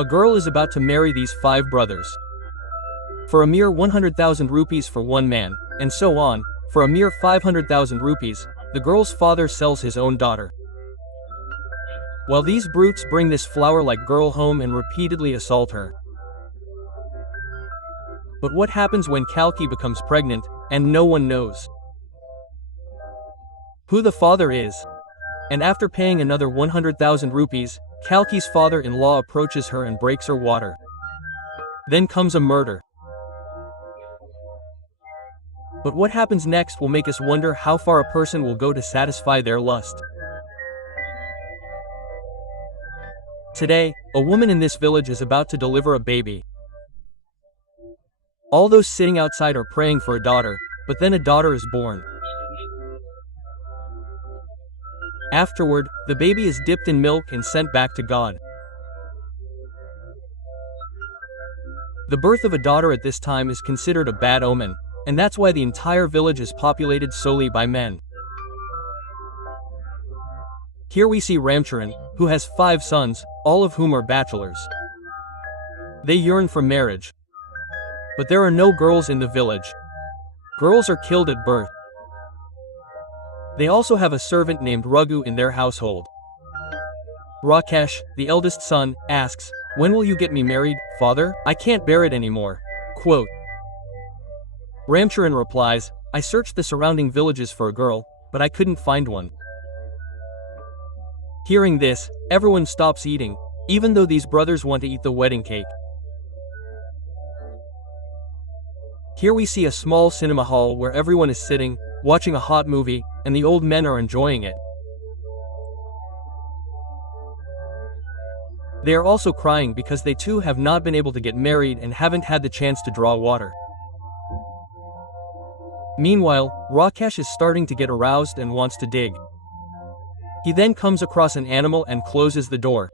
A girl is about to marry these 5 brothers. For a mere 100,000 rupees for one man, and so on, for a mere 500,000 rupees, the girl's father sells his own daughter. While these brutes bring this flower-like girl home and repeatedly assault her. But what happens when Kalki becomes pregnant, and no one knows who the father is? And after paying another 100,000 rupees, Kalki's father-in-law approaches her and breaks her water. Then comes a murder. But what happens next will make us wonder how far a person will go to satisfy their lust. Today, a woman in this village is about to deliver a baby. All those sitting outside are praying for a daughter, but then a daughter is born. Afterward, the baby is dipped in milk and sent back to God. The birth of a daughter at this time is considered a bad omen, and that's why the entire village is populated solely by men. Here we see Ramcharan, who has 5 sons, all of whom are bachelors. They yearn for marriage. But there are no girls in the village. Girls are killed at birth. They also have a servant named Raghu in their household. Rakesh, the eldest son, asks, "When will you get me married, father? I can't bear it anymore." Quote. Ramcharan replies, "I searched the surrounding villages for a girl, but I couldn't find one." Hearing this, everyone stops eating, even though these brothers want to eat the wedding cake. Here we see a small cinema hall where everyone is sitting, watching a hot movie, and the old men are enjoying it. They are also crying because they too have not been able to get married and haven't had the chance to draw water. Meanwhile, Rakesh is starting to get aroused and wants to dig. He then comes across an animal and closes the door.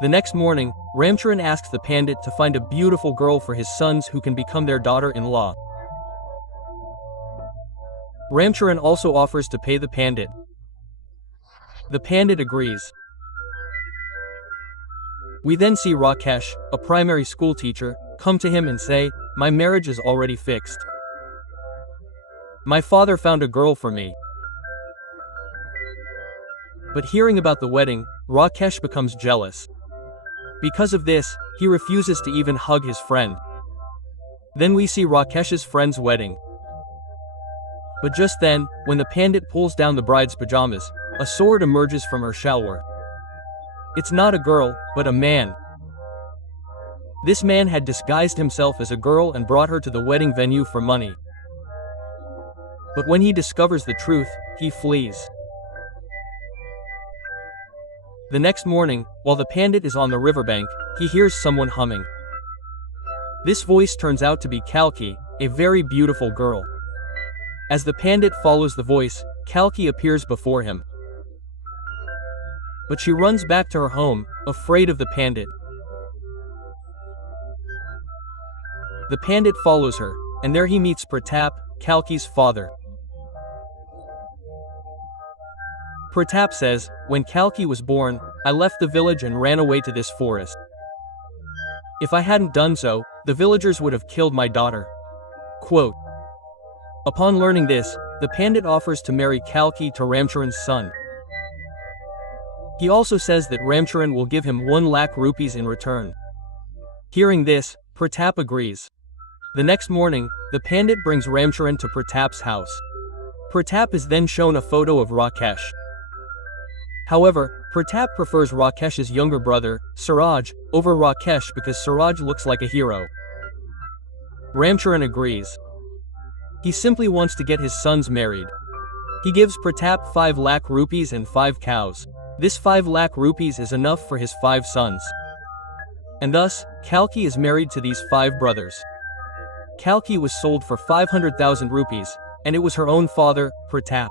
The next morning, Ramcharan asks the pandit to find a beautiful girl for his sons who can become their daughter-in-law. Ramcharan also offers to pay the pandit. The pandit agrees. We then see Rakesh, a primary school teacher, come to him and say, "My marriage is already fixed. My father found a girl for me." But hearing about the wedding, Rakesh becomes jealous. Because of this, he refuses to even hug his friend. Then we see Rakesh's friend's wedding. But just then, when the pandit pulls down the bride's pajamas, a sword emerges from her shalwar. It's not a girl, but a man. This man had disguised himself as a girl and brought her to the wedding venue for money. But when he discovers the truth, he flees. The next morning, while the pandit is on the riverbank, he hears someone humming. This voice turns out to be Kalki, a very beautiful girl. As the pandit follows the voice, Kalki appears before him. But she runs back to her home, afraid of the pandit. The pandit follows her, and there he meets Pratap, Kalki's father. Pratap says, "When Kalki was born, I left the village and ran away to this forest. If I hadn't done so, the villagers would have killed my daughter." Quote. Upon learning this, the pandit offers to marry Kalki to Ramcharan's son. He also says that Ramcharan will give him 1 lakh rupees in return. Hearing this, Pratap agrees. The next morning, the pandit brings Ramcharan to Pratap's house. Pratap is then shown a photo of Rakesh. However, Pratap prefers Rakesh's younger brother, Suraj, over Rakesh because Suraj looks like a hero. Ramcharan agrees. He simply wants to get his sons married. He gives Pratap 5 lakh rupees and 5 cows. This 5 lakh rupees is enough for his 5 sons. And thus, Kalki is married to these 5 brothers. Kalki was sold for 500,000 rupees, and it was her own father, Pratap.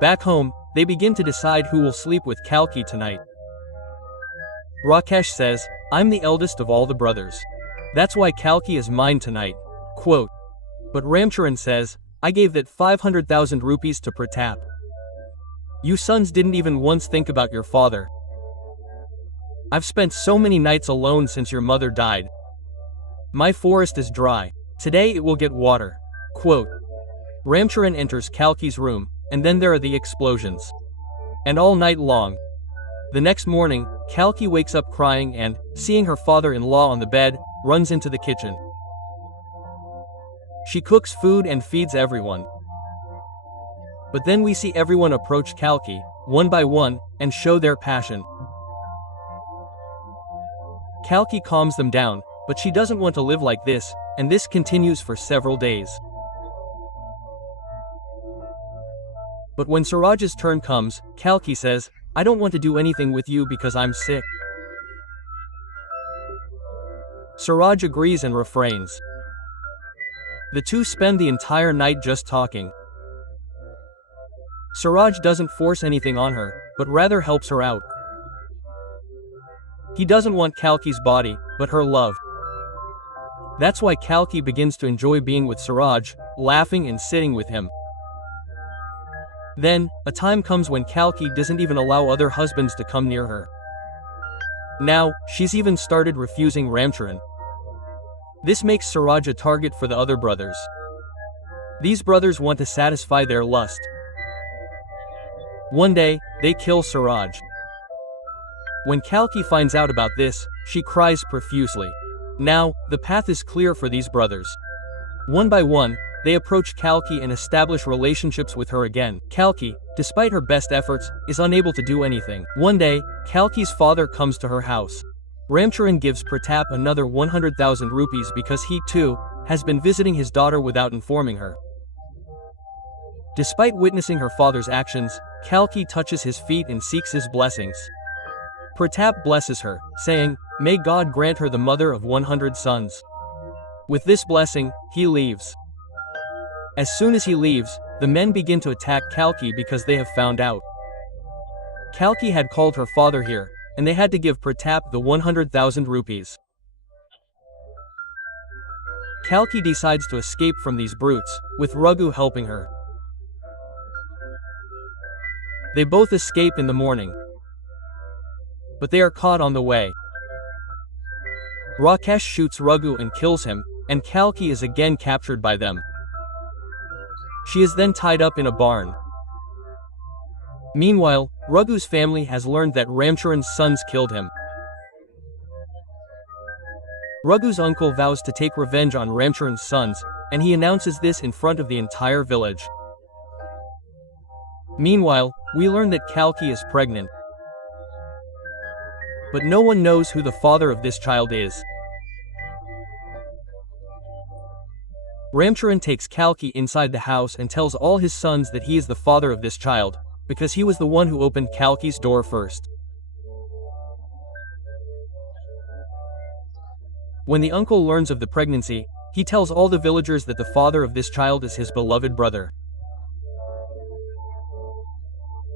Back home, they begin to decide who will sleep with Kalki tonight. Rakesh says, "I'm the eldest of all the brothers. That's why Kalki is mine tonight." Quote. But Ramcharan says, "I gave that 500,000 rupees to Pratap. You sons didn't even once think about your father. I've spent so many nights alone since your mother died. My forest is dry. Today it will get water. Quote. Ramcharan enters Kalki's room, and then there are the explosions. And all night long. The next morning, Kalki wakes up crying and, seeing her father-in-law on the bed, runs into the kitchen. She cooks food and feeds everyone. But then we see everyone approach Kalki, one by one, and show their passion. Kalki calms them down, but she doesn't want to live like this, and this continues for several days. But when Suraj's turn comes, Kalki says, I don't want to do anything with you because I'm sick. Suraj agrees and refrains. The two spend the entire night just talking. Suraj doesn't force anything on her, but rather helps her out. He doesn't want Kalki's body, but her love. That's why Kalki begins to enjoy being with Suraj, laughing and sitting with him. Then, a time comes when Kalki doesn't even allow other husbands to come near her. Now, she's even started refusing Ramcharan. This makes Suraj a target for the other brothers. These brothers want to satisfy their lust. One day, they kill Suraj. When Kalki finds out about this, she cries profusely. Now, the path is clear for these brothers. One by one, they approach Kalki and establish relationships with her again. Kalki, despite her best efforts, is unable to do anything. One day, Kalki's father comes to her house. Ramcharan gives Pratap another 100,000 rupees because he, too, has been visiting his daughter without informing her. Despite witnessing her father's actions, Kalki touches his feet and seeks his blessings. Pratap blesses her, saying, May God grant her the mother of 100 sons. With this blessing, he leaves. As soon as he leaves, the men begin to attack Kalki because they have found out. Kalki had called her father here, and they had to give Pratap the 100,000 rupees. Kalki decides to escape from these brutes, with Raghu helping her. They both escape in the morning. But they are caught on the way. Rakesh shoots Raghu and kills him, and Kalki is again captured by them. She is then tied up in a barn. Meanwhile, Raghu's family has learned that Ramcharan's sons killed him. Raghu's uncle vows to take revenge on Ramcharan's sons, and he announces this in front of the entire village. Meanwhile, we learn that Kalki is pregnant. But no one knows who the father of this child is. Ramcharan takes Kalki inside the house and tells all his sons that he is the father of this child, because he was the one who opened Kalki's door first. When the uncle learns of the pregnancy, he tells all the villagers that the father of this child is his beloved brother.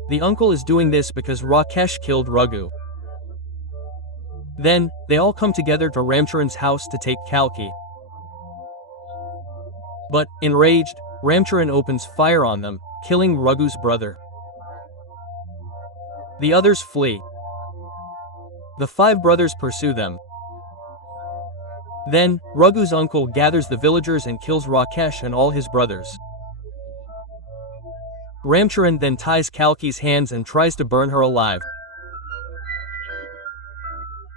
The uncle is doing this because Rakesh killed Raghu. Then, they all come together to Ramcharan's house to take Kalki. But, enraged, Ramcharan opens fire on them, killing Raghu's brother. The others flee. The 5 brothers pursue them. Then, Raghu's uncle gathers the villagers and kills Rakesh and all his brothers. Ramcharan then ties Kalki's hands and tries to burn her alive.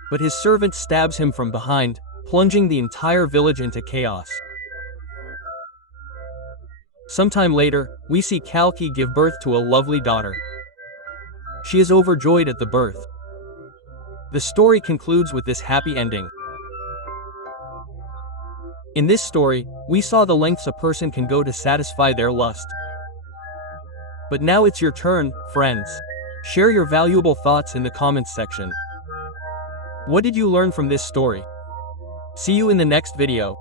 But his servant stabs him from behind, plunging the entire village into chaos. Sometime later, we see Kalki give birth to a lovely daughter. She is overjoyed at the birth. The story concludes with this happy ending. In this story, we saw the lengths a person can go to satisfy their lust. But now it's your turn, friends. Share your valuable thoughts in the comments section. What did you learn from this story? See you in the next video.